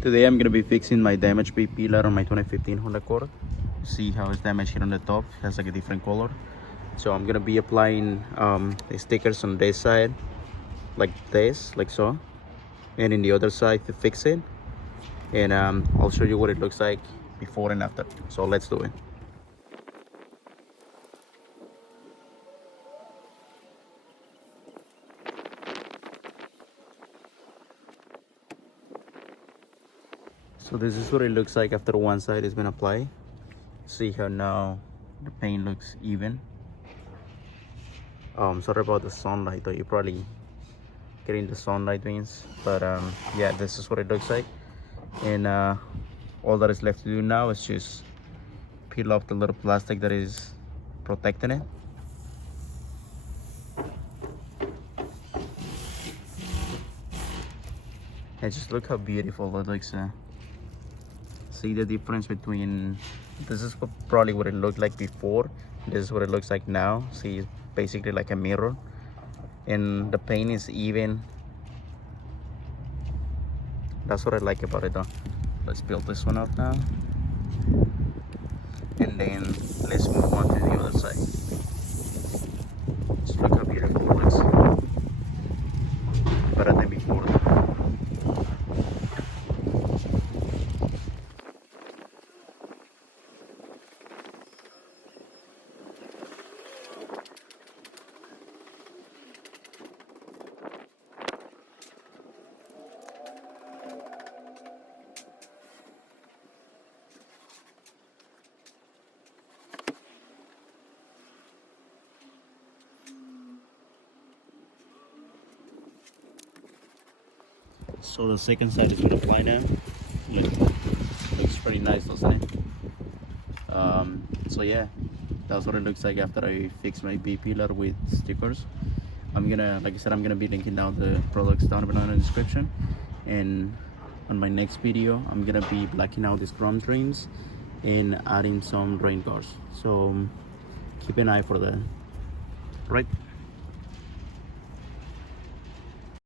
Today I'm gonna be fixing my damaged B pillar on my 2015 Honda Accord. See how it's damaged here on the top. It has like a different color. So I'm gonna be applying the stickers on this side, like this, like so, and in the other side to fix it. And I'll show you what it looks like before and after. So let's do it. So this is what it looks like after one side has been applied. See how now the paint looks even. Sorry about the sunlight though, you probably getting the sunlight beams, but yeah, this is what it looks like. And all that is left to do now is just peel off the little plastic that is protecting it. And just look how beautiful it looks. See the difference between, this is probably what it looked like before, this is what it looks like now. See, it's basically like a mirror, and the paint is even. That's what I like about it though. Let's build this one up now, and then let's move on to the other side. Just look how beautiful it looks, better than before. So the second side is going to apply now. Looks pretty nice, doesn't it? So yeah, that's what it looks like after I fix my B pillar with stickers. I'm gonna, like I said, I'm gonna be linking down the products down below in the description. And on my next video, I'm gonna be blacking out these chrome drains and adding some rain guards. So keep an eye for that. Right.